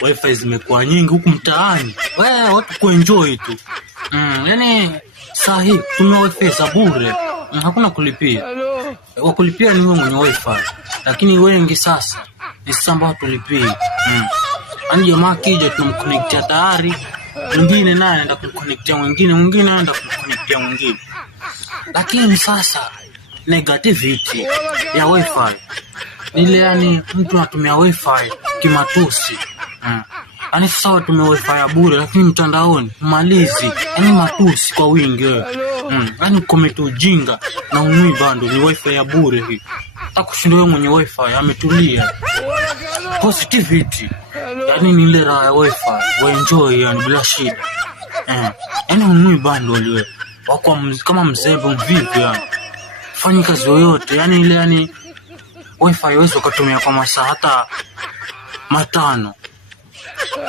wifi zimekuwa nyingi huku mtaani. Watu kuenjoy tu. Yani saa hii kutumia wifi za bure. Hakuna kulipia. Wa kulipia ni wewe mwenye wifi. Lakini wengi sasa ni sasa ambao tulipia. Ani jamaa kija tunamconnectia tayari. Mwingine naye anaenda kumconnectia mwingine anaenda kumconnectia mwingine. Lakini sasa negativity ya wifi ile, yani mtu anatumia wifi kimatusi. Ani sasa watumia wifi ya bure lakini mtandaoni malizi, yani matusi kwa wingi wewe. Yani komenti ujinga na unui bando ni wifi ya bure hii. Takushinda wewe mwenye wifi ametulia. Positivity yani ni ile raha ya wifi, enjoy yani bila shida. Yani unui bando wewe. Wako kama mzembe mvivu yani. Fanya kazi yoyote yani ile, yani wifi wewe ukatumia kwa masaa hata 5.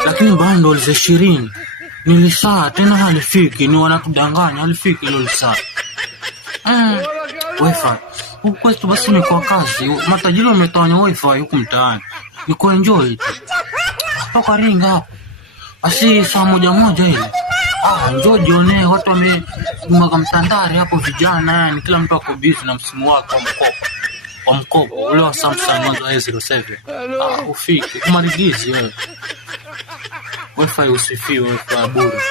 Lakini bundles 20 ni saa tena halifiki, ni wanatudanganya halifiki ile saa. Wifi huku kwetu basi ni kwa kazi, matajiri wametawanya wifi huku mtaani. Ni kuenjoy tu. Toka ringa hapo. Basi saa moja ile. Njoo jione watu wamemwaga mtandari hapo vijana, yani kila mtu ako busy na msimu wake wa mkopo ule wa Samsung mwanzo A07. Ufiki kumalizizi wewe. Wifi usifiwe wifi bure.